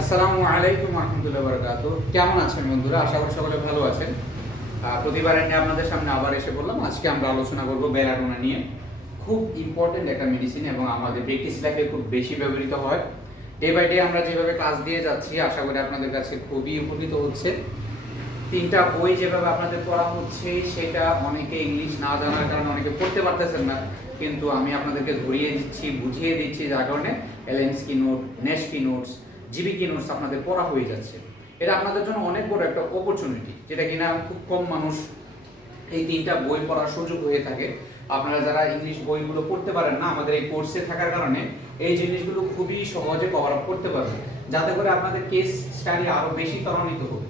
আসসালামু আলাইকুম রহমতুল্লাহ বারাকাতুহু। কেমন আছেন বন্ধুরা? আশা করি সকলে ভালো আছেন। প্রতিবারের নিয়ে আপনাদের সামনে আবার এসে বললাম। আজকে আমরা আলোচনা করব বেলাডোনা নিয়ে। খুব ইম্পর্টেন্ট একটা মেডিসিন এবং আমাদের প্র্যাকটিস লাইফে খুব বেশি ব্যবহৃত হয়। ডে বাই ডে আমরা যেভাবে ক্লাস দিয়ে যাচ্ছি, আশা করি আপনাদের কাছে খুবই উপকৃত হচ্ছে। তিনটা বই যেভাবে আপনাদের পড়া হচ্ছে সেটা অনেকে ইংলিশ না জানার কারণে অনেকে পড়তে পারতেছেন না, কিন্তু আমি আপনাদেরকে ধরিয়ে দিচ্ছি, বুঝিয়ে দিচ্ছি, যার কারণে এলএনএস কি নোট, নেস কি নোটস, জিবি কি নোটস আপনাদের পড়া হয়ে যাচ্ছে। এটা আপনাদের জন্য অনেক বড় একটা অপরচুনিটি, যেটা কিনা খুব কম মানুষ এই তিনটা বই পড়ার সুযোগ হয়ে থাকে। আপনারা যারা ইংলিশ বইগুলো পড়তে পারেন না, আমাদের এই কোর্সে থাকার কারণে এই জিনিসগুলো খুবই সহজে কভার আপ করতে পারবেন, যাতে করে আপনাদের কেস স্টাডি আরো বেশি ত্বরান্বিত হবে।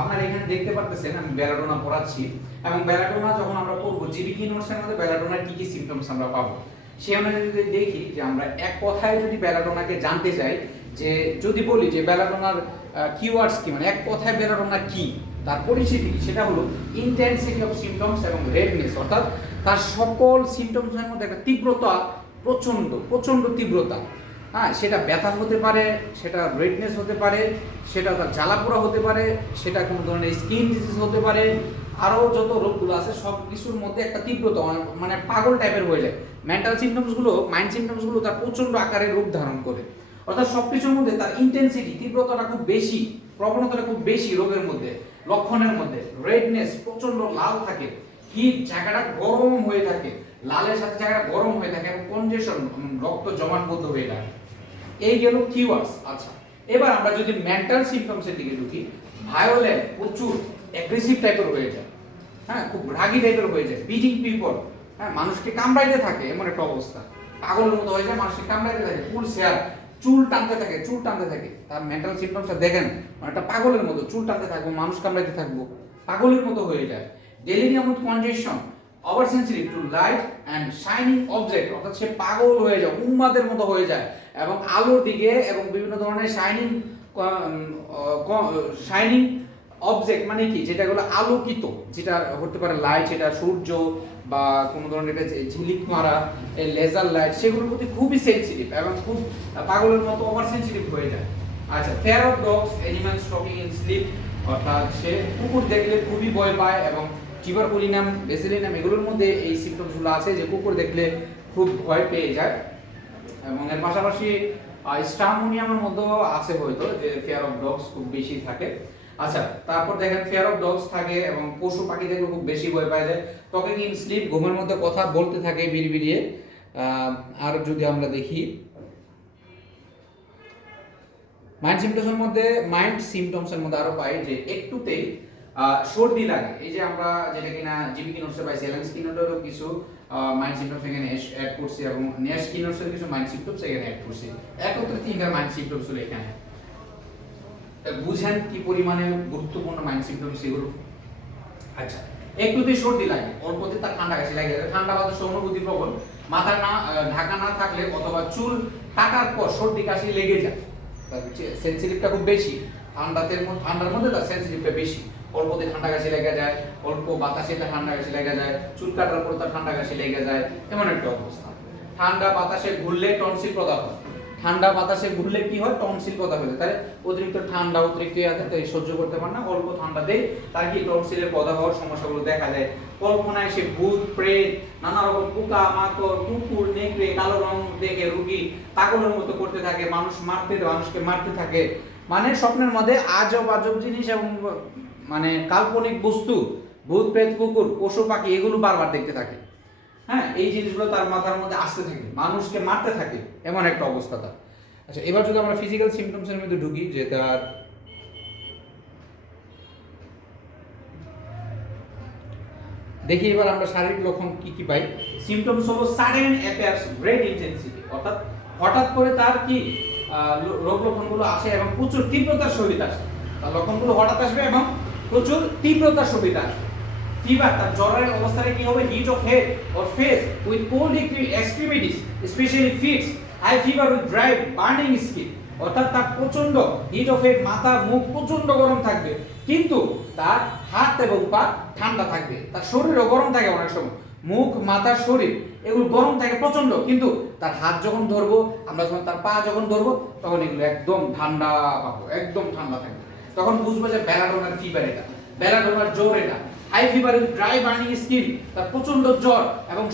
আপনারা এখানে দেখতে পারতেছেন আমি বেলাডোনা পড়াচ্ছি, এবং বেলাডোনা যখন আমরা পড়বো জিবি কি নোটসের মধ্যে বেলাডোনার কি কি সিম্পটমস আমরা পাবো সেই অনুযায়ী যদি দেখি যে আমরা এক কথায় যদি বেলাডোনাকে জানতে চাই, যে যদি বলি যে বেলাডোনার কিওয়ার্ডস কি, মানে এক কথায় বেলাডোনা কি, তার পরিচিতি, সেটা হলো ইন্টেন্সিটি অফ সিম্পটমস এবং রেডনেস, অর্থাৎ তার সকল সিম্পটমসের মধ্যে একটা তীব্রতা, প্রচন্ড প্রচন্ড তীব্রতা। হ্যাঁ, সেটা ব্যথা হতে পারে, সেটা রেডনেস হতে পারে, সেটা তার জ্বালাপোড়া হতে পারে, সেটা কোনো ধরনের স্কিন ডিজিজ হতে পারে, আরও যত রোগগুলো আছে সব কিছুর মধ্যে একটা তীব্রতা, মানে পাগল টাইপের হয়ে যায়। মেন্টাল সিমটমসগুলো, মাইন্ড সিমটমসগুলো তার প্রচণ্ড আকারে রূপ ধারণ করে, অর্থাৎ সব কিছুর মধ্যে তার ইন্টেন্সিটি, তীব্রতাটা খুব বেশি, প্রবণতাটা খুব বেশি রোগের মধ্যে, লক্ষণের মধ্যে। রেডনেস, প্রচণ্ড লাল থাকে, হিট, জায়গাটা গরম হয়ে থাকে, লালের সাথে জায়গাটা গরম হয়ে থাকে, এবং কনজেশন, রক্ত জমাটবদ্ধ হয়ে থাকে। এই গেল কিওয়ার্ডস। আচ্ছা, এবার আমরা যদি মেন্টাল সিম্পটমসের দিকে ঢুকি, ভায়োলেন্ট, প্রচুর অ্যাগ্রেসিভ টাইপের হয়ে যায়, হ্যাঁ, খুব রাগী টাইপের হয়ে যায়, বিটিং পিপল, হ্যাঁ, মানুষকে কামড়াইতে থাকে, এমন একটা অবস্থা, পাগলের মতো হয়ে যায়, মানুষকে কামড়াইতে থাকে, ফুল শেয়ার, চুল টানতে থাকে, চুল টানতে থাকে। তার মেন্টাল সিম্পটমসটা দেখেন, মানে একটা পাগলের মতো চুল টানতে থাকবো, মানুষ কামড়াইতে থাকবো, পাগলের মতো হয়ে যায়। Delirium with congestion, oversensitive to light and shining object, অর্থাৎ সে পাগল হয়ে যায়, উন্মাদের মতো হয়ে যায়, এবং আলোর দিকে এবং বিভিন্ন ধরনের শাইনিং শাইনিং অবজেক্ট মানে কি, যেটাগুলো আলোকিত, যেটা হতে পারে লাইট, সেটা সূর্য বা কোনো ধরনের ঝিলিক মারা লেজার লাইট, সেগুলোর প্রতি খুবই সেনসিটিভ এবং খুব পাগলের মতো ওভার সেনসিটিভ হয়ে যায়। আচ্ছা, fear of dogs, animal stalking in sleep, অর্থাৎ সে কুকুর দেখলে খুবই ভয় পায়, এবং টিউবারকুলিনাম, বেসিলিনাম, এগুলোর মধ্যে এই সিম্পটমসগুলো আছে যে কুকুর দেখলে খুব ভয় পেয়ে যায়। এবং এর পাশাপাশি স্টারমোনিয়ামের মধ্যেও আছে হয়তো, যে ফেয়ার অফ ডগস খুব বেশি থাকে। আচ্ছা, তারপর দেখেন ফেয়ার অফ ডগস থাকে এবং পশু পাখি দেখলে খুব বেশি ভয় পাওয়া যায়, টকিং ইন স্লিপ, ঘুমের মধ্যে কথা বলতে থাকে বিড়বিড়িয়ে। আর যদি আমরা দেখি মাইন্ড সিমটমসের মধ্যে আরো পাই যে একটুতেই সর্দি লাগে। এই যে আমরা যেটা কিনা জিবি কি নোটসে পাইছি, এলএনএস কি নোটেরও কিছু মাইন্ড সিমটমস এখানে অ্যাড করছি, এবং নেস কি নোটসের কিছু মাইন্ড সিমটমস এখানে অ্যাড করছি। একত্রে তিনটা মাইন্ড সিমটমস হলো এখানে। বুঝেন কি পরিমাণে গুরুত্বপূর্ণ মাইন্ড সিমটমস এগুলো। আচ্ছা, একটুতেই সর্দি লাগে, অল্পতে তার ঠান্ডা কাশি লাগে, ঠান্ডা বাতাস অনুভূতি প্রবল, মাথা না ঢাকা না থাকলে অথবা চুল কাটার পর সর্দি কাশি লেগে যায়। সেনসিটিভটা খুব বেশি, ঠান্ডার মধ্যে তার সেনসিটিভটা বেশি, অল্পতে ঠান্ডা কাশি লেগে যায়, অল্প বাতাসে তার ঠান্ডা কাশি লেগে যায়, চুল কাটার পর তার ঠান্ডা কাশি লেগে যায়, এমন একটা অবস্থা। ঠান্ডা বাতাসে ঘুরলে টনসিল প্রদাহ হয়, ঠান্ডা বাতাসে ঘুরলে কি হয়, টনসিল প্রদাহ হয়। তাহলে অতিরিক্ত ঠান্ডা, অতিরিক্ত আছে তাই সহ্য করতে পারে না, অল্প ঠান্ডাতে তার কি টনসিলের প্রদাহ হওয়ার সমস্যাগুলো দেখা যায়। কল্পনায় সে ভূত প্রেত, নানা রকম পোকা মাকড়, কুকুর নেকড়ে, কালো রং দেখে রুগী পাগলের মতো করতে থাকে, মানুষকে মারতে থাকে, মানে স্বপ্নের মধ্যে আজব আজব জিনিস এবং মানে কাল্পনিক বস্তু, ভূত প্রেত, কুকুর, পশু পাখি, এগুলো বারবার দেখতে থাকে। হ্যাঁ, এই জিনিসগুলো তার মাথার মধ্যে আসতে থাকে, মানুষকে মারতে থাকে, এমন একটা অবস্থা তার। আচ্ছা, এবার যদি আমরা ফিজিক্যাল সিমটমসের মধ্যে ঢুকি, যে তার দেখি এবার আমরা শারীরিক লক্ষণ কি কি পাই। সিমটমস হলো সাডেন অ্যাপিয়ার্স গ্রেট ইন্টেন্সিটি, অর্থাৎ হঠাৎ করে তার কি রোগ লক্ষণগুলো আসে এবং প্রচুর তীব্রতার সহিত আসে। তার লক্ষণগুলো হঠাৎ আসবে এবং প্রচুর তীব্রতার সহিত আসবে। ফিভার, তার জ্বরের অবস্থায় কি হবে, heat of head or face with cold extremities specially feet, high fever with dry burning skin, অর্থাৎ তার প্রচন্ড হিট অফ হেড, মাথা মুখ প্রচন্ড গরম থাকবে, কিন্তু তার হাত এবং পা ঠান্ডা থাকবে, তার শরীরও গরম থাকে অনেক সময়, মুখ, মাথা, শরীর এগুলো গরম থাকে প্রচন্ড, কিন্তু তার হাত যখন ধরবো, আমরা যখন তার পা যখন ধরবো, তখন এগুলো একদম ঠান্ডা পাবো, একদম ঠান্ডা থাকবে। তখন বুঝবো যে বেলাডোনার ফিভার এটা, বেলাডোনার জ্বর এটা। High fever is dry burning skin, তার প্রচন্ড জ্বর এবং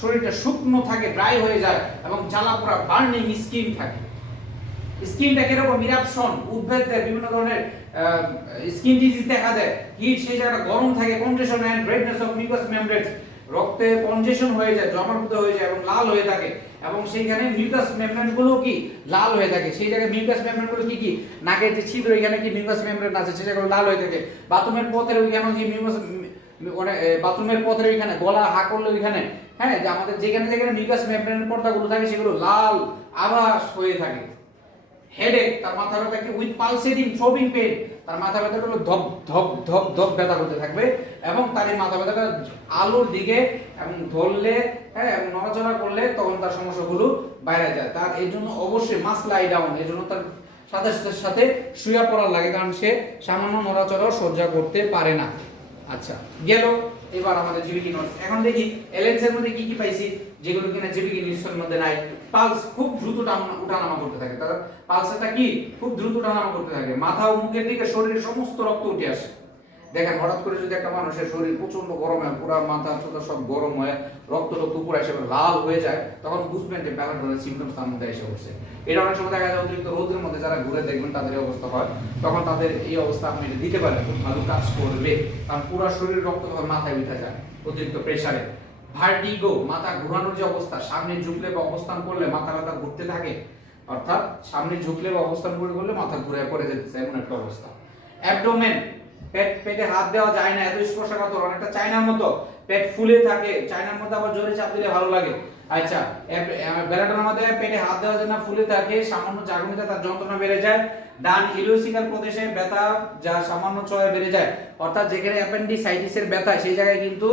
শরীরটা শুকনো থাকে, ড্রাই হয়ে যায় এবং জ্বালা পোড়া বার্নিং স্কিন থাকে। স্কিনটা কিরকম ইরাপশন, উদ্বেগ দেয়, বিভিন্ন ধরনের স্কিন ডিজিজ দেখা দেয়, হিট সেই জায়গাটা গরম থাকে, congestion and redness of mucous membranes, রক্তে কনজেশন হয়ে যায়, জমাট হয়ে যায় এবং লাল হয়ে থাকে, এবং সেইখানে মিউকাস মেমব্রেন গুলো কি লাল হয়ে থাকে। সেই জায়গায় মিউকাস মেমব্রেন গুলো কি নাকের যে ছিদ্র, এখানে কি মিউকাস মেমব্রেন আছে, সেটাগুলো লাল হয়ে থাকে। বাথরুমের পথের ওইখানে কি মিউকাস, মানে বাথরুমের পথের ওইখানে গলা হা করলে ওইখানে, হ্যাঁ, যে আমাদের যেখানে যেখানে মিউকাস মেমব্রেনের পর্দাগুলো থাকে সেগুলো লাল আভাস হয়ে থাকে। হেডেক, তার মাথা ব্যথা কি উইথ পালসেটিং থ্রোবিং পেইন, তার মাথা ব্যথা হলো ধপ ধপ ধপ ধপ ব্যথা করতে থাকবে, এবং তার এই মাথা ব্যথাটা আলোর দিকে এবং ধরলে, হ্যাঁ, এবং নড়াচড়া করলে তখন তার সমস্যাগুলো বাইরে যায়। তার এই জন্য অবশ্যই মাস্ট লাই ডাউন, এই জন্য তার সাথে সাথে শুয়ে পড়ার লাগে, কারণ সে সামান্য নড়াচড়াও সহ্য করতে পারে না। আচ্ছা, গেল। এবার আমাদের জিবিকি নোটস। এখন দেখি এলএনস এর মধ্যে কি কি পাইছি যেগুলো কিনা জিবিকি নোটসের মধ্যে নাই। পালস খুব দ্রুত উঠানামা করতে থাকে, তার পালসটা কি খুব দ্রুত উঠানামা করতে থাকে। মাথা ও মুখের দিকে শরীরের সমস্ত রক্ত উঠে আসে। দেখেন হঠাৎ করে যদি একটা মানুষের শরীর প্রচন্ড গরম হয়, পুরো মাথা চোখা সব গরম হয়ে রক্ত উপরে এসে লাল হয়ে যায়, তখন বুঝবেন যে বেলাডোনার সিমটমস তার মধ্যে এসে বসে। এটা অনেক সময় দেখা যায় অতিরিক্ত রোদের মধ্যে যারা ঘুরে দেখবেন তাদের এই অবস্থা হয়, তখন তাদের এই অবস্থা আপনি এটা দিতে পারেন, খুব ভালো কাজ করবে, কারণ পুরো শরীর রক্ত তখন মাথায় উঠে যায় অতিরিক্ত প্রেসারে। ভার্টিগো, মাথা ঘোরানোর যে অবস্থা, সামনে ঝুঁকলে বা অবস্থান করলে মাথা ব্যথা ঘুরতে থাকে, অর্থাৎ সামনে ঝুঁকলে বা অবস্থান করলে মাথা ঘুরে পড়ে যেতেছে, এমন একটা অবস্থা। অ্যাবডোমেন, পেটে হাত দেওয়া যায় না, এত স্পর্শকাতর, অনেকটা চায়নার মতো পেট ফুলে থাকে, চায়নার মতো আবার জোরে চাপ দিলে ভালো লাগে। আচ্ছা, বেলাডোনার মধ্যে পেটে হাত দেওয়া যায় না, ফুলে থাকে, সামান্য জাগনিতে তার যন্ত্রণা বেড়ে যায়। ডান ইলিওসিকাল প্রদেশে ব্যথা যা সামান্য চয়ে বেড়ে যায়, অর্থাৎ যেখানে অ্যাপেন্ডিসাইটিসের ব্যথা সেই জায়গায় কিন্তু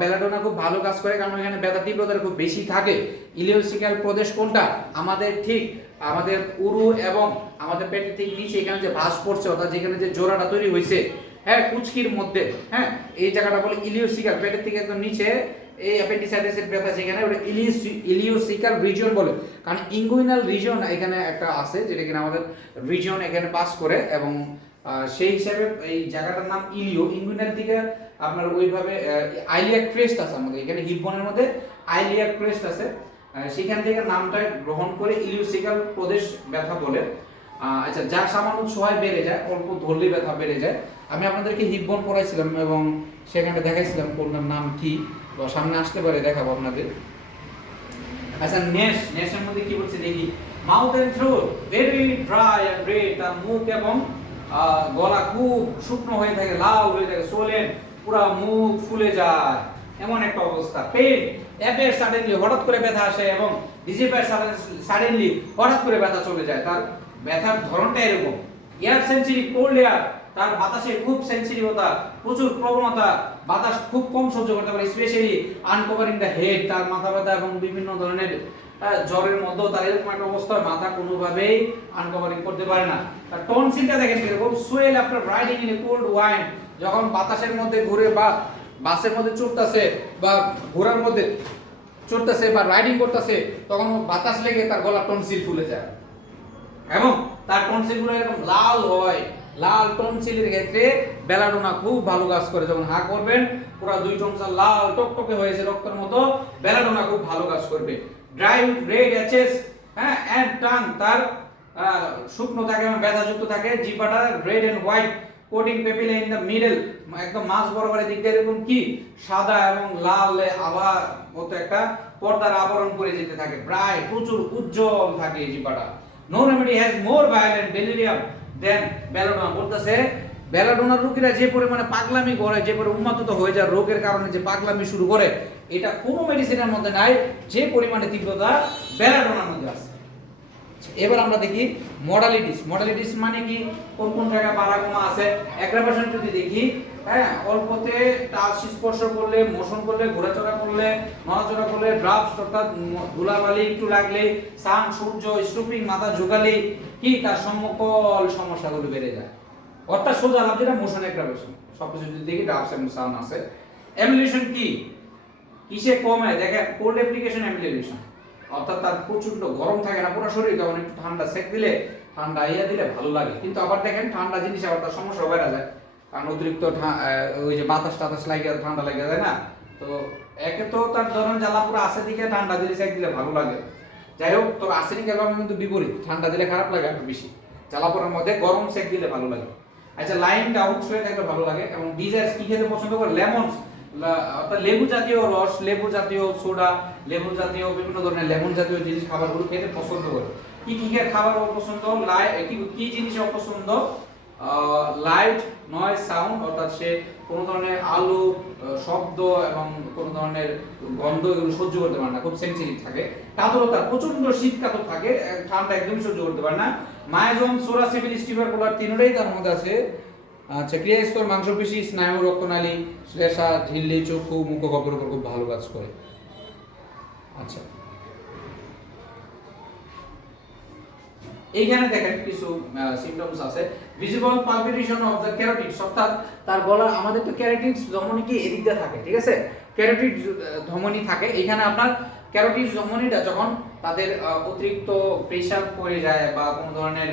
বেলাডোনা খুব ভালো কাজ করে, কারণ এখানে ব্যথা তীব্রতা খুব বেশি থাকে। ইলিওসিকাল প্রদেশ কোনটা, আমাদের ঠিক আমাদের উরু এবং আমাদের পেটের ঠিক নিচে এখানে যে ভাঁজ পড়ছে, অর্থাৎ যেখানে যে জোড়াটা তৈরি হয়েছে, হ্যাঁ, কুচকির মধ্যে, হ্যাঁ, এই জায়গাটা বলে ইলিওসিকাল, পেটের থেকে একদম নিচে এই অ্যাপেন্ডিসাইটিসের ব্যথা যেখানে, ওটা ইলিওসিকাল রিজিয়ন বলে, কারণ ইঙ্গুইনাল রিজিয়ন এখানে একটা আছে যেটা কিনা আমাদের রিজিয়ন এখানে পাস করে, এবং সেই হিসাবে এই জায়গাটার নাম ইঙ্গুইনাল দিকে আপনার ওইভাবে আইলিয়াক ক্রেস্ট আছে আমাদের এখানে, হিপ বোনের মধ্যে আইলিয়াক ক্রেস্ট আছে, সেখান থেকে নামটা গ্রহণ করে ইলিওসিকাল প্রদেশ ব্যথা বলে। আচ্ছা, যা সামান্য ছোঁয়ায় বেড়ে যায়, অল্প ধরলে ব্যথা বেড়ে যায়। আমি আপনাদেরকে হিপ বোন পড়াইছিলাম এবং সেখানে দেখাইছিলাম কোনটার নাম কি, সামনে আসতে পারে দেখাবো আপনাদের। আচ্ছা, নেশের মধ্যে কি বলছে দেখি। Mouth and throat very dry and red, তার মুখ এবং গলা খুব শুকনো হয়ে থাকে, লাল হয়ে থাকে, সোলেন, পুরো মুখ ফুলে যায়, এমন একটা অবস্থা। পেন অ্যাপিয়ার সাডেনলি, হঠাৎ করে ব্যথা আসে, এবং ডিসঅ্যাপিয়ার সাডেনলি, হঠাৎ করে ব্যথা চলে যায়। তার ব্যথার ধরনটা এরকম। এয়ার সেন্সিটিভ, কোল্ড এয়ার, তার বাতাসে খুব সেন্সিটিভতা, প্রচুর প্রবণতা, বাতাস খুব কম সহ্য করতে পারে, স্পেশালি আনকভারিং দ্য হেড, তার মাথা ব্যথা এবং বিভিন্ন ধরনের জ্বরের মধ্যেও তার এরকম একটা অবস্থা, মাথা কোনোভাবেই আনকভারিং করতে পারে না। তার টনসিলটা দেখেন কিরকম, swell after riding in a cold wind, যখন বাতাসের মধ্যে ঘুরে বা বাসের মধ্যে চড়তেছে বা ঘোড়ার মধ্যে চড়তেছে বা রাইডিং করতেছে, তখন বাতাস লেগে তার গলা টনসিল ফুলে যায়, এবং তার টনসিলগুলো এরকম লাল হয়। লাল টনসিলের ক্ষেত্রে বেলাডোনা খুব ভালো কাজ করে, যখন হা করবেন পুরো দুই টনসিল লাল টকটকে হয়েছে রক্তের মতো, বেলাডোনা খুব ভালো কাজ করবে। ড্রাই রেড অ্যাচেস, হ্যাঁ, এন্ড টাং, তার শুকনো থাকে এবং ব্যথাযুক্ত থাকে, জিহ্বাটা red and white, coating papilla in the middle, একদম মাঝ বরাবরের দিক দিয়ে এরকম কি সাদা এবং লাল আভা মতো একটা পর্দার আবরণ করে যেতে থাকে, ব্রাইট, প্রচুর উজ্জ্বল থাকে এই জিহ্বাটা। No remedy has more violent delirium then belladonna. বলতেছে বেলাডোনার রোগীরা যে পরিমাণে পাগলামি করে, যে পরিমাণে উন্মাদনা হয়ে যায় রোগের কারণে, যে পাগলামি শুরু করে, এটা কোনো মেডিসিনের মধ্যে নাই যে পরিমাণে তীব্রতা বেলাডোনার মধ্যে আছে। এবার আমরা দেখি মডালিটিস মানে কি, কোন কোন জায়গায় বাড়া কমা আছে। অ্যাগ্রাভেশন যদি দেখি, হ্যাঁ, অল্পতে টাচ স্পর্শ করলে, মোশন করলে, ঘোরাচড়া করলে, নড়াচড়া করলে, ড্রাফটস অর্থাৎ ধুলাবালি একটু লাগলে, সান সূর্য স্টুপিং, মাথা ঝুঁকালে কি তার সমকল সমস্যাগুলো বেড়ে যায়, অর্থাৎ সোজা লাভ যেটা মোশন অ্যাগ্রাভেশন। সবকিছু যদি দেখি ড্রাফটস এবং সান আছে। এমুলেশন কি, কিসে কমে দেখেন কোল্ড অ্যাপ্লিকেশন অ্যাপ্লিকেশন, অর্থাৎ তার প্রচন্ড গরম থাকে না পুরো শরীর, তখন একটু ঠান্ডা সেক দিলে ঠান্ডা ইয়া দিলে ভালো লাগে। কিন্তু আবার দেখেন ঠান্ডা জিনিস আবার তার সমস্যা বেড়ে যায়, কারণ অতিরিক্ত ওই যে বাতাস টাতাস লাগে ঠান্ডা লাগে যায় না। তো একে তো তার ধরেন জ্বালা পুরো আছে দিকে ঠান্ডা দিলে সেক দিলে ভালো লাগে। যাই হোক, তো আর্সেনিক অ্যালবাম কিন্তু বিপরীত, ঠান্ডা দিলে খারাপ লাগে একটু বেশি, জ্বালা পোড়ার মধ্যে গরম সেক দিলে ভালো লাগে। আচ্ছা, লাইমটা উৎস হয়ে থাকলে ভালো লাগে। এবং ডিজার্স কি খেতে পছন্দ করে? লেমন, অর্থাৎ লেবু জাতীয় রস, লেবু জাতীয় সোডা, লেবু জাতীয় বিভিন্ন ধরনের লেমন জাতীয় জিনিস খাবারগুলো খেতে পছন্দ করে। কি কি খাবার অপছন্দ? কি জিনিস অপছন্দ? লাইট, নয়েজ, সাউন্ড, অর্থাৎ সে কোনো ধরনের আলো, শব্দ এবং কোনো ধরনের গন্ধ এগুলো সহ্য করতে পারে না, খুব সেনসিটিভ থাকে। কাতরতা, প্রচন্ড শীত কাতর থাকে, ঠান্ডা একদমই সহ্য করতে পারে না। মায়াজম, সোরা, সিফিলিস, টিউবারকুলার তিনটাই তার মধ্যে আছে। আচ্ছা, ক্রিয়াস্তর, মাংসপেশি, স্নায়ু, রক্তনালী, শ্লেষ্মা, ঝিল্লি, চক্ষু, মুখগহ্বরের উপর খুব ভালো কাজ করে। আচ্ছা, এইখানে দেখেন কিছু সিম্পটমস আছে। ভিজিবল পালপিটেশন অফ দ্য ক্যারোটিডস, অর্থাৎ তার গলা, আমাদের তো ক্যারোটিড ধমনী কি এদিক দিয়ে থাকে, ঠিক আছে? ক্যারোটিড ধমনী থাকে এখানে। আপনার ক্যারোটিড ধমনীটা যখন তাদের অতিরিক্ত প্রেসার পড়ে যায় বা কোনো ধরনের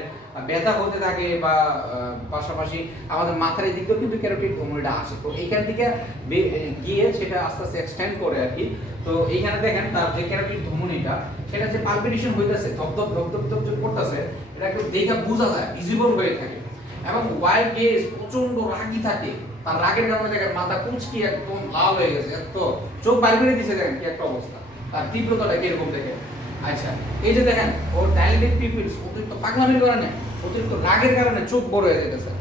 ব্যথা হতে থাকে বা পাশাপাশি আমাদের মাথার এই দিকেও কিন্তু ক্যারোটিড ধমনীটা আসে, তো এইখান থেকে গিয়ে সেটা আস্তে আস্তে এক্সটেন্ড করে আর কি। তো এইখানে দেখেন তার যে ক্যারোটিড ধমনীটা, সেটা যে পালপিটেশন হইতাছে, ধপধপ ধপধপ ধপধপ করতেছে, এটা একটু দেখে বোঝা যায়, ভিজিবল হয়ে থাকে। এবং ওয়াইল্ড গেজ, প্রচন্ড রাগী থাকে, তার রাগের কারণে দেখেন মাথা কুঁচকি একদম লাল হয়ে গেছে, এত চোখ বাইরে করে দিছে, দেখেন কি একটা অবস্থা, তার তীব্রতাটা কিরকম দেখেন। আচ্ছা, এই যে দেখেন ওর ডাইলেটেড পিপিলস, অতিরিক্ত পাগলামির কারণে, অতিরিক্ত রাগের কারণে চোখ বড় হয়ে যেতেছে,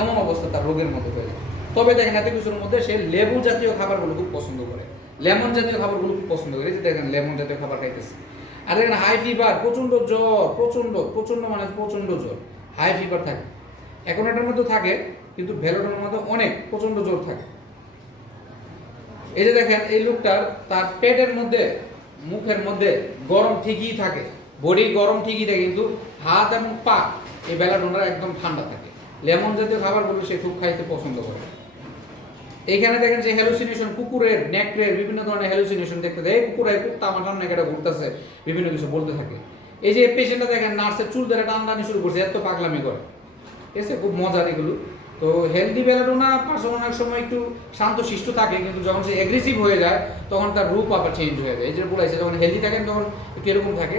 এমন অবস্থা তার রোগের মতো হয়ে যায়। তবে দেখেন এত কিছুর মধ্যে সে লেবু জাতীয় খাবারগুলো খুব পছন্দ করে, লেমন জাতীয় খাবারগুলো খুব পছন্দ করে। যে দেখেন লেমন জাতীয় খাবার খাইতেছে। আর দেখেন হাই ফিভার, প্রচন্ড জ্বর, প্রচন্ড প্রচন্ড মানে প্রচন্ড জ্বর, হাই ফিভার থাকে। এখন এটার মধ্যে থাকে, কিন্তু ভ্যালোডনের মধ্যে অনেক প্রচন্ড জ্বর থাকে। এই যে দেখেন এই লোকটার, তার পেটের মধ্যে, মুখের মধ্যে গরম ঠিকই থাকে, বডি গরম ঠিকই থাকে, কিন্তু হাত এবং পা এই বেলাডোনার একদম ঠান্ডা থাকে। লেমন জাতীয় খাবারগুলো সে খুব খাইতে পছন্দ করে। এইখানে দেখেন যে হ্যালুসিনেশন, কুকুরের, নেকড়ের বিভিন্ন ধরনের হ্যালুসিনেশন দেখতে দেয়, কুকুর কুত্তা আমার সামনে কেটে ঘুরতেছে, বিভিন্ন কিছু বলতে থাকে। এই যে পেশেন্টটা দেখেন নার্সের চুল ধরে টানটানি শুরু করছে, এত পাগলামি করে, ঠিক আছে? খুব মজার এগুলো। তো হেলদি বেলাডোনা পার্সন অনেক সময় একটু শান্ত শিষ্ট থাকে, কিন্তু যখন সে অ্যাগ্রেসিভ হয়ে যায় তখন তার রূপ আবার চেঞ্জ হয়ে যায়। এই যে বলেছে, যখন হেলদি থাকেন তখন একটু এরকম থাকে,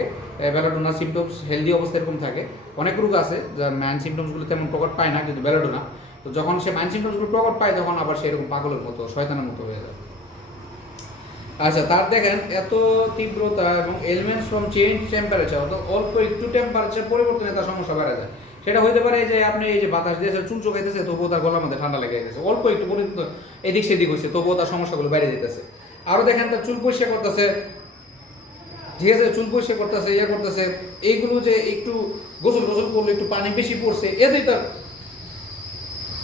বেলাডোনা সিমটমস হেলদি অবস্থা এরকম থাকে। অনেক রোগ আছে যার ম্যান সিমটমসগুলো তেমন প্রকট পায় না, কিন্তু বেলাডোনা, তো যখন সে ম্যান সিমটমসগুলো প্রকট পায় তখন আবার সেরকম পাগলের মতো, শয়তানের মতো হয়ে যায়। আচ্ছা, তার দেখেন এত তীব্রতা এবং এলিমেন্টস ফ্রম চেঞ্জ টেম্পারেচার, অর্থাৎ অল্প একটু টেম্পারেচার পরিবর্তনে তার সমস্যা বেড়ে যায়। সেটা হইতে পারে যে আপনি এই যে বাতাস দিয়েছে, চুল চোখাইতেছে, তবুও তার গলার মধ্যে ঠান্ডা লেগে গেছে, অল্প একটু পরিবর্তন এদিক সেদিক হয়েছে, তবুও তার সমস্যাগুলো বেড়ে যেতেছে। আরও দেখেন তার চুল পরিষ্কার করতেছে, ঠিক আছে, চুল পরিষ্কার করতেছে, ইয়ে করতেছে, এইগুলো যে একটু গোসল গোসল করলে একটু পানি বেশি পড়ছে, এতেই তার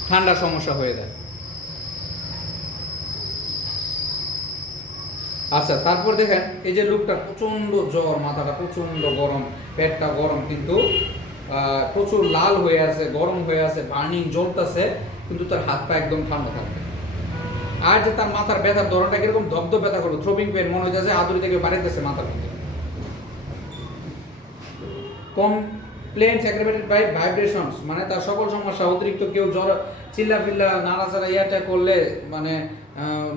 ঠান্ডার সমস্যা হয়ে যায়। আচ্ছা, তারপর দেখেন এই যে লোকটা প্রচন্ড জ্বর, মাথাটা প্রচন্ড গরম, পেটটা গরম, কিন্তু প্রচুর লাল হয়ে আছে, গরম হয়ে আছে, বার্নিং জ্বলতেছে, কিন্তু তার হাত পা একদম ঠান্ডা থাকবে। আর যে তার মাথার ব্যথার ধরনটা কিরকম, ধবধব ব্যথা করবে, থ্রোবিং পেন, মনে হইতেছে আদুরি থেকে বাড়িতেছে মাথার মধ্যে। কমপ্লেন্টস অ্যাগ্রাভেটেড বাই ভাইব্রেশনস, মানে তার সকল সমস্যা, অতিরিক্ত কেউ জ্বর, চিল্লা ফিল্লা, নাড়াচাড়া ইয়াটা করলে, মানে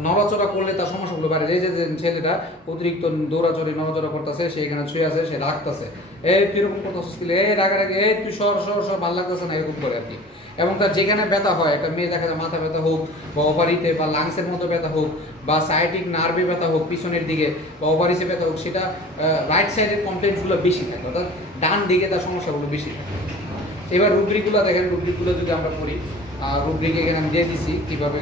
নড়াচড়া করলে তার সমস্যাগুলো বাড়ে। এই যে ছেলেটা অতিরিক্ত দৌড়াচড়ি নড়াচড়া করতেছে, সে এখানে শুয়ে আছে, সে রাখতেছে, এই তুই এরকম করতেছিস, এই রাগারাগি, এই তুই সর সর সর, ভালো লাগতেছে না, এরকম করে আর কি। এবং তার যেখানে ব্যথা হয়, একটা মেয়ে দেখা যায় মাথা ব্যথা হোক বা ওভারিতে বা লাংসের মতো ব্যথা হোক বা সাইটিক নার্ভে ব্যথা হোক পিছনের দিকে বা ওভারিসে ব্যথা হোক, সেটা রাইট সাইডের কমপ্লেন্টসগুলো বেশি থাকে, অর্থাৎ ডান দিকে তার সমস্যাগুলো বেশি থাকে। এবার রুব্রিকগুলো দেখেন, রুব্রিকগুলো যদি আমরা পড়ি, রুব্রিক এখানে আমি দিয়ে দিছি কীভাবে,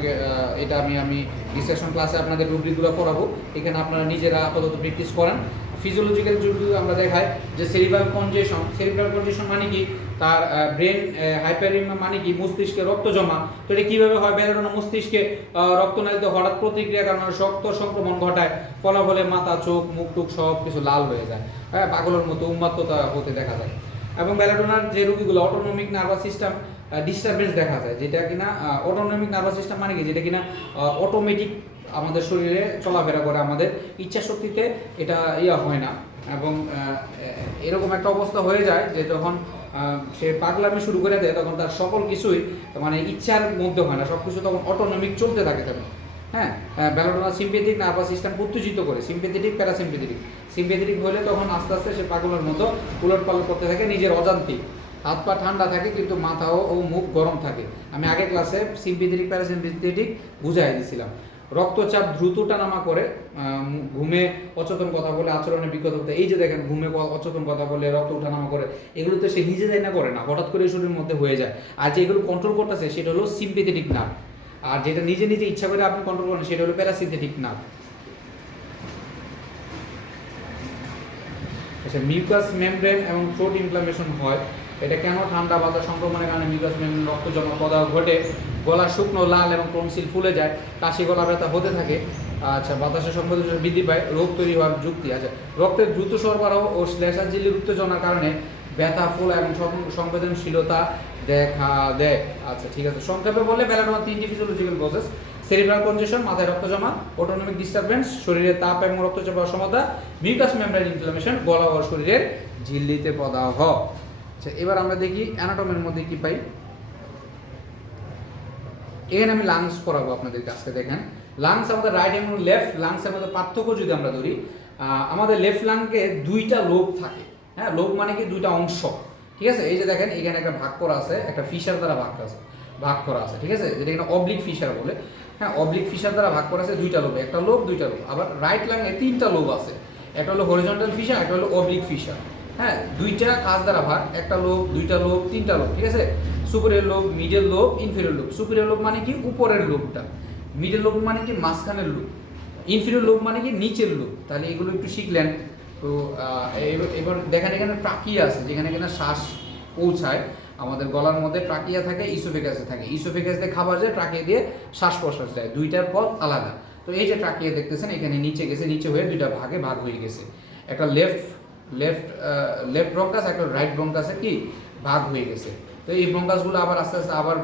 এটা আমি ডিসকাশন ক্লাসে আপনাদের রুব্রিকগুলো পড়াবো, এখানে আপনারা নিজেরা আপাতত প্র্যাকটিস করেন। ফিজিওলজিক্যাল যদি আমরা দেখাই যে সেরিব্রাল কনজেশন মানে কি, তার ব্রেন হাইপারিমিয়া মানে কি, মস্তিষ্কে রক্ত জমা। তো এটা কীভাবে হয়, বেলাডোনা মস্তিষ্কে রক্তনালীতে হঠাৎ প্রতিক্রিয়ার কারণে রক্ত সংক্রমণ ঘটায়, ফলাফলে মাথা, চোখ, মুখ টুক সব কিছু লাল হয়ে যায়, হ্যাঁ, পাগলের মতো উন্মাত্ততা হতে দেখা যায়। এবং বেলাডোনার যে রোগীগুলো অটোনমিক নার্ভাস সিস্টেম ডিস্টারবেন্স দেখা যায়, যেটা কিনা অটোনমিক নার্ভাস সিস্টেম মানে কি, যেটা কিনা অটোমেটিক আমাদের শরীরে চলাফেরা করে, আমাদের ইচ্ছা শক্তিতে এটা হয় না, এবং এরকম একটা অবস্থা হয়ে যায় যে যখন সে পাগলামি শুরু করে দেয় তখন তার সকল কিছুই মানে ইচ্ছার মধ্যে হয় না, সব কিছু তখন অটোনমিক চলতে থাকে তেমন। হ্যাঁ, বেলাডোনা সিম্পেথেটিক নার্ভাস সিস্টেম উত্তেজিত করে, সিম্পেথেটিক প্যারাসিম্পেথেটিক। সিম্পেথেটিক হলে তখন আস্তে আস্তে সে পাগলের মতো উলটপালট করতে থাকে নিজের অজান্তিক, হাত পা ঠান্ডা থাকে কিন্তু মাথাও ও মুখ গরম থাকে। আমি আগের ক্লাসে সিম্পেথেটিক প্যারাসিম্পেথেটিক বুঝাই দিয়েছিলাম। রক্তচাপ দ্রুত টানামা করে, ঘুমে অচেতন কথা বলে, আচরণে বিকট হতে, এই যে দেখেন ঘুমে অচেতন কথা বলে, রক্ত উঠানামা করে, এগুলো তো সে নিজে যায় না, করে না, হঠাৎ করে শরীরের মধ্যে হয়ে যায়। আর যেগুলো কন্ট্রোল করতেছে সেটা হলো সিম্পেথেটিক নার্ভ, আর যেটা নিজে নিজে ইচ্ছা করে আপনি কন্ট্রোল করেন সেটা হলো প্যারাসিম্পেথেটিক নার্ভ। আচ্ছা, মিউকাস মেমব্রেন এবং থ্রোট ইনফ্লামেশন হয়, এটা কেন? ঠান্ডা বাতাস সংক্রমণের কারণে মিউকাস মেমব্রেন রক্ত জমা প্রদাহ ঘটে, গলা শুকনো, লাল এবং টনসিল ফুলে যায়, কাশি, গলা ব্যথা হতে থাকে। আচ্ছা, বাতাসের সংবেদনশীলতা বৃদ্ধি পায়, রোগ তৈরি হওয়ার যুক্তি। আচ্ছা, রক্তের দ্রুত সরবরাহ ও শ্লেষা ঝিল্লির উত্তেজনার কারণে ব্যথা, ফোলা এবং সংবেদনশীলতা দেখা দেয়। আচ্ছা, ঠিক আছে, সংক্ষেপে বললে বেলাডোনা 3টি ফিজিওলজিক্যাল প্রসেস: সেরিব্রাল কনজেশন, মাথায় রক্ত জমা; অটোনমিক ডিস্টারবেন্স, শরীরে তাপ এবং রক্তচাপ অসমতা; মিউকাস মেমব্রেন ইনফ্লামেশন, গলা ও শরীরের ঝিল্লিতে প্রদাহ। আচ্ছা, এবার আমরা দেখি অ্যানাটমির মধ্যে কি পাই। এখানে আমি লাংস পড়াবো আপনাদের কাছে। দেখেন, লাংস আমাদের রাইট এবং লেফট লাংসের মধ্যে পার্থক্য যদি আমরা ধরি, আমাদের লেফট লাংকে দুইটা লোব থাকে। হ্যাঁ, লোব মানে কি দুইটা অংশ, ঠিক আছে। এই যে দেখেন এখানে একটা ভাগ করা আছে, একটা ফিশার দ্বারা ভাগ করা আছে, ঠিক আছে, যেটা এখানে অবলিক ফিশার বলে। হ্যাঁ, অবলিক ফিশার দ্বারা ভাগ করা আছে দুইটা লোব, একটা লোব, দুইটা লোব। আবার রাইট লাংয়ে 3টা লোব আছে, একটা হলো হরিজন্টাল ফিশার, একটা হলো অবলিক ফিশার। হ্যাঁ, দুইটা কাজ দ্বারা ভাগ, একটা লোব, দুইটা লোব, 3টা লোব, ঠিক আছে। Superior lobe, middle lobe, inferior lobe. Superior lobe মানে কি উপরের লোবটা, মিডল লোব মানে কি মাঝখানের লোব, ইনফিরিয়র লোব মানে কি নিচের লোব। তাহলে এগুলো একটু শিখলেন। তো এবার দেখেন এখানে ট্রাকিয়া আছে, যেখানে কিনা শ্বাস পৌঁছায়, আমাদের গলার মধ্যে ট্রাকিয়া থাকে, ইসোফেগাসে থাকে, ইসোফেগাস দিয়ে খাবার যায়, ট্রাকিয়া দিয়ে শ্বাস প্রশ্বাস যায়, দুইটার পথ আলাদা। তো এই যে ট্রাকিয়া দেখতেছেন এখানে নিচে গেছে, নিচে হয়ে দুইটা ভাগে ভাগ হয়ে গেছে, একটা লেফট ব্রঙ্কাস, একটা রাইট ব্রঙ্কাসে কি ভাগ হয়ে গেছে। তো এই ব্রঙ্কাসগুলো আবার আস্তে আস্তে আবার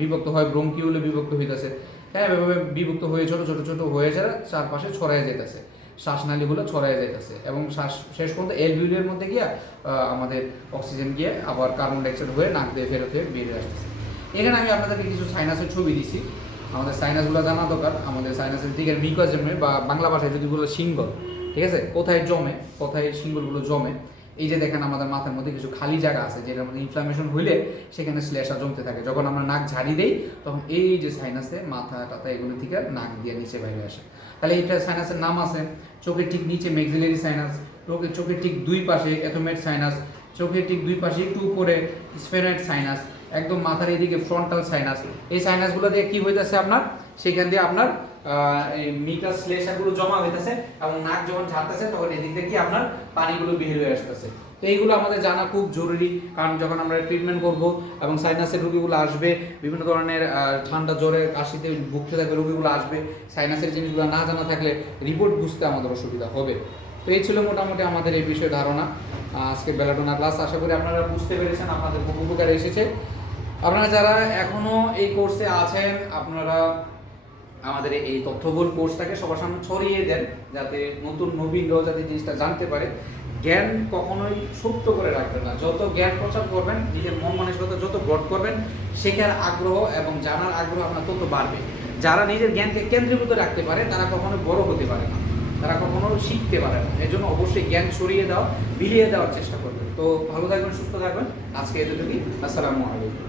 বিভক্ত হয়, ব্রঙ্কিউলে বিভক্ত হইতেছে। হ্যাঁ, এভাবে বিভক্ত হয়ে ছোট ছোট ছোট হয়ে যারা চারপাশে ছড়াই যেতেছে, শ্বাসনালীগুলো ছড়াই যাইতেছে, এবং শ্বাস শেষ পর্যন্ত এলভিউলের মধ্যে গিয়ে আমাদের অক্সিজেন গিয়ে আবার কার্বন ডাইঅক্সাইড হয়ে নাক দিয়ে ফেরত হয়ে বেরিয়ে আসতেছে। এখানে আমি আপনাদেরকে কিছু সাইনাসের ছবি দিছি, আমাদের সাইনাসগুলো জানা দরকার। আমাদের সাইনাসের দিকে মিউকাস জমে, বা বাংলা ভাষায় যদি বলো শিঙ্গল, ঠিক আছে, কোথায় জমে, কোথায় শিঙ্গলগুলো জমে। এই যে দেখেন আমাদের মাথার মধ্যে কিছু খালি জায়গা আছে, যেটার মধ্যে ইনফ্লামেশন হইলে সেখানে শ্লেষা জমতে থাকে। যখন আমরা নাক ঝাড়ি দেই তখন এই যে সাইনাসে মাথা টাথা এগুলো থেকে নাক দিয়ে নিচে বাইরে আসে। তাহলে এইটা সাইনাসের নাম আছে। চোখের ঠিক নিচে ম্যাক্সিলারি সাইনাস, চোখের ঠিক দুই পাশে এথোমেট সাইনাস, চোখের ঠিক দুই পাশে একটু উপরে স্ফেনয়েড সাইনাস, একদম মাথার এদিকে ফ্রন্টাল সাইনাস। এই সাইনাসগুলো দিয়ে কি হইতেছে আপনার, সেখান দিয়ে আপনার এই মিউকাস শ্লেষাগুলো জমা হইতেছে, এবং নাক যখন ঝাড়তেছে তখন এদিক থেকে কি আপনার পানিগুলো বের হয়ে আসতেছে। তো এইগুলো আমাদের জানা খুব জরুরি, কারণ যখন আমরা ট্রিটমেন্ট করব এবং সাইনাসের রোগীগুলো আসবে, বিভিন্ন ধরনের ঠান্ডা জ্বরে কাশিতে ভুগতে থাকবে রোগীগুলো আসবে, সাইনাসের জিনিসগুলো না জানা থাকলে রিপোর্ট বুঝতে আমাদের অসুবিধা হবে। তো এই ছিল মোটামুটি আমাদের এই বিষয়ে ধারণা। আজকে বেলাডোনা ক্লাস, আশা করি আপনারা বুঝতে পেরেছেন, আপনাদের খুব উপকারে এসেছে। আপনারা যারা এখনও এই কোর্সে আছেন, আপনারা আমাদের এই তথ্যবল কোর্সটাকে সবার সামনে ছড়িয়ে দেন, যাতে নতুন নবীনরাও যাতে জিনিসটা জানতে পারে। জ্ঞান কখনোই সুপ্ত করে রাখবেন না, যত জ্ঞান প্রচার করবেন, নিজের মন মানসিকতা যত ব্রড করবেন, শেখার আগ্রহ এবং জানার আগ্রহ আপনার তত বাড়বে। যারা নিজের জ্ঞানকে কেন্দ্রীভূত রাখতে পারে তারা কখনো বড় হতে পারে না, তারা কখনো শিখতে পারে না। এর জন্য অবশ্যই জ্ঞান ছড়িয়ে বিলিয়ে দেওয়ার চেষ্টা করবেন। তো ভালো থাকবেন, সুস্থ থাকবেন। আজকে এতটুকুই। আসসালামু আলাইকুম।